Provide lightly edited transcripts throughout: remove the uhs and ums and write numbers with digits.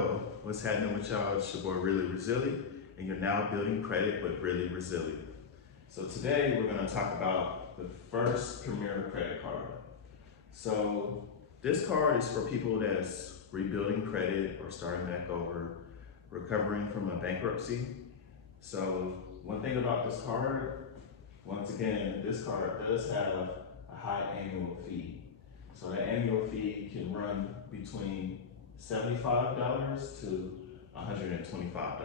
Yo, what's happening with y'all? It's your boy Really Resilient, and you're now building credit but really resilient. So today we're going to talk about the first Premier credit card. So this card is for people that's rebuilding credit or starting back over, recovering from a bankruptcy. So one thing about this card, once again, this card does have a high annual fee. So that annual fee can run between $75 to $125.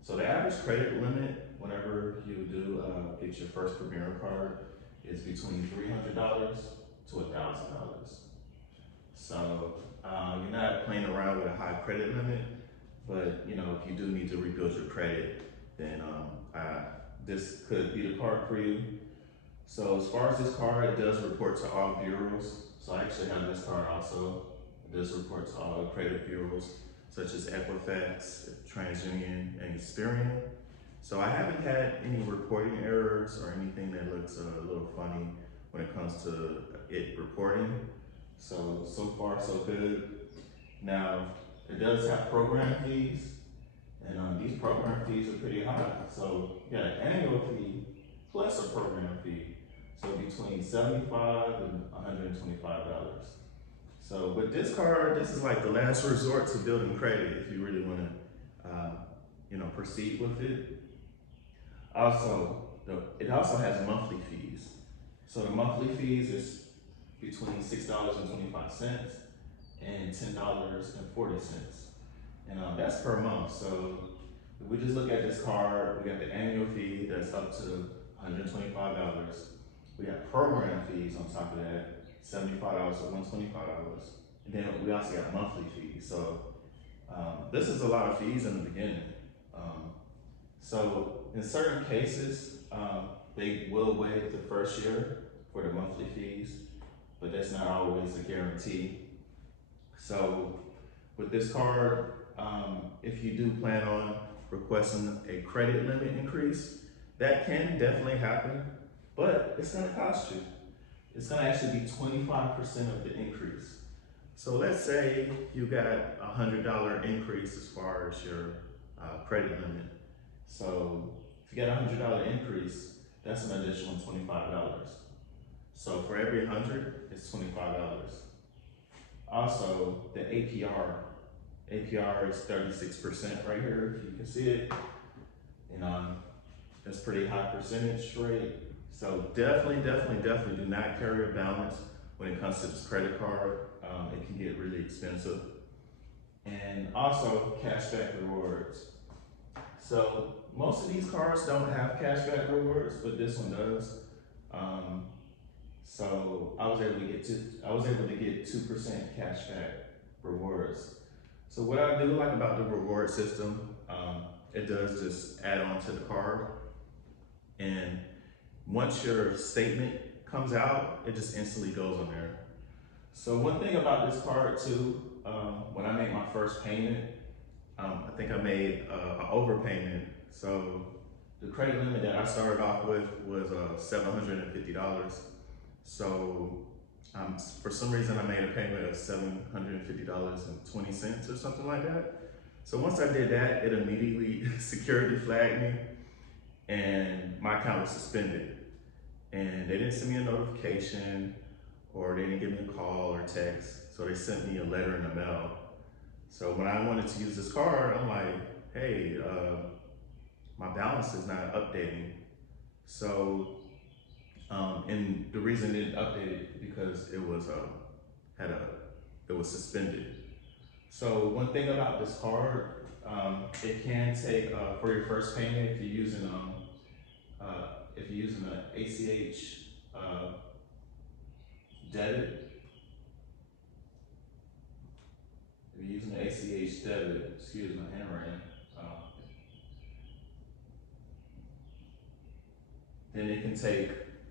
So the average credit limit whenever you do get your first Premier card is between $300 to $1,000. So you're not playing around with a high credit limit, but you know, if you do need to rebuild your credit, then this could be the card for you. So as far as this card, it does report to all bureaus. So I actually have this card also. It does report to all credit bureaus, such as Equifax, TransUnion, and Experian. So I haven't had any reporting errors or anything that looks a little funny when it comes to it reporting. So far so good. Now, it does have program fees, and these program fees are pretty high. So you got an annual fee plus a program fee. So between $75 and $125. So with this card, this is like the last resort to building credit if you really want to, proceed with it. Also, it also has monthly fees. So the monthly fees is between $6.25 and $10.40, and that's per month. So if we just look at this card, we got the annual fee that's up to $125. We got program fees on top of that, $75 to $125. And then we also got monthly fees. So this is a lot of fees in the beginning. So in certain cases, they will waive the first year for the monthly fees, but that's not always a guarantee. So with this card, if you do plan on requesting a credit limit increase, that can definitely happen, but it's gonna cost you. It's gonna actually be 25% of the increase. So let's say you got a $100 increase as far as your credit limit. So if you got a $100 increase, that's an additional $25. So for every 100, it's $25. Also, the APR is 36% right here, if you can see it. And that's pretty high percentage rate. So definitely do not carry a balance when it comes to this credit card. It can get really expensive. And also cashback rewards. So most of these cards don't have cashback rewards, but this one does. So I was able to get 2% cashback rewards. So what I do like about the reward system, it does just add on to the card. And once your statement comes out, it just instantly goes on there. So one thing about this card too, when I made my first payment, I think I made an overpayment. So the credit limit that I started off with was $750. So for some reason I made a payment of $750.20 or something like that. So once I did that, it immediately security flagged me and my account was suspended. And they didn't send me a notification or they didn't give me a call or text. So they sent me a letter in the mail. So when I wanted to use this card, I'm like, hey, my balance is not updating. So, and the reason it didn't update it because it was suspended. So one thing about this card, it can take for your first payment if you're using an ACH debit. If you're using an ACH debit, excuse my handwriting, then it can take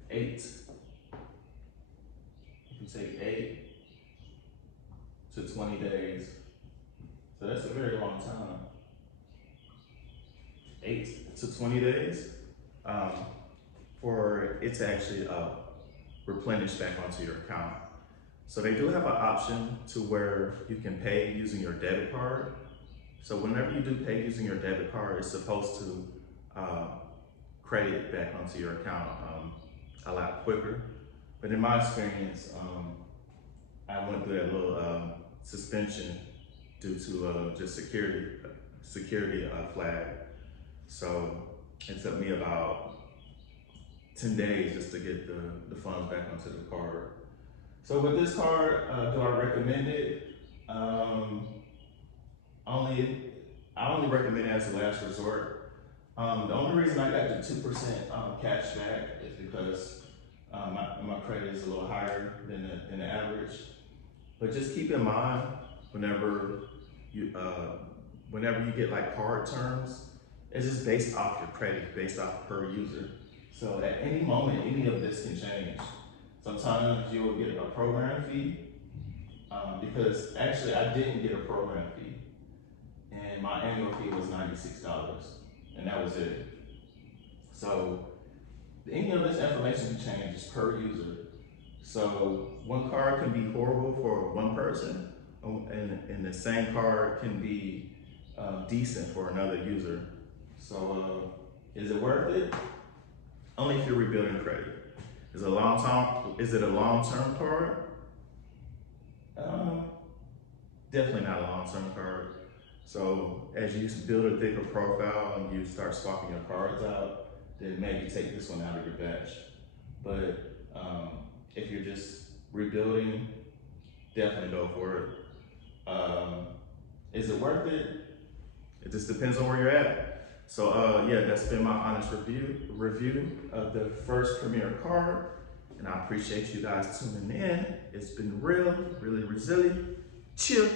8 to 20 days. So that's a very long time. 8 to 20 days for it to actually replenish back onto your account. So they do have an option to where you can pay using your debit card. So whenever you do pay using your debit card, it's supposed to credit back onto your account a lot quicker. But in my experience, I went through that little suspension due to just security flag. So it took me about 10 days just to get the funds back onto the card. So with this card, do I recommend it? I only recommend it as a last resort. The only reason I got the 2% cash back is because my credit is a little higher than the average. But just keep in mind, whenever you get like card terms, it's just based off your credit, based off per user. So at any moment, any of this can change. Sometimes you will get a program fee, because actually I didn't get a program fee, and my annual fee was $96, and that was it. So any of this information can change just per user. So one card can be horrible for one person, and the same card can be decent for another user. So is it worth it? Only if you're rebuilding credit. Is it a long-term card? Definitely not a long-term card. So as you build a thicker profile and you start swapping your cards out, then maybe take this one out of your batch. But if you're just rebuilding, definitely go for it. Is it worth it? It just depends on where you're at. So yeah, that's been my honest review of the first Premier card. And I appreciate you guys tuning in. It's been real, really resilient. Chill.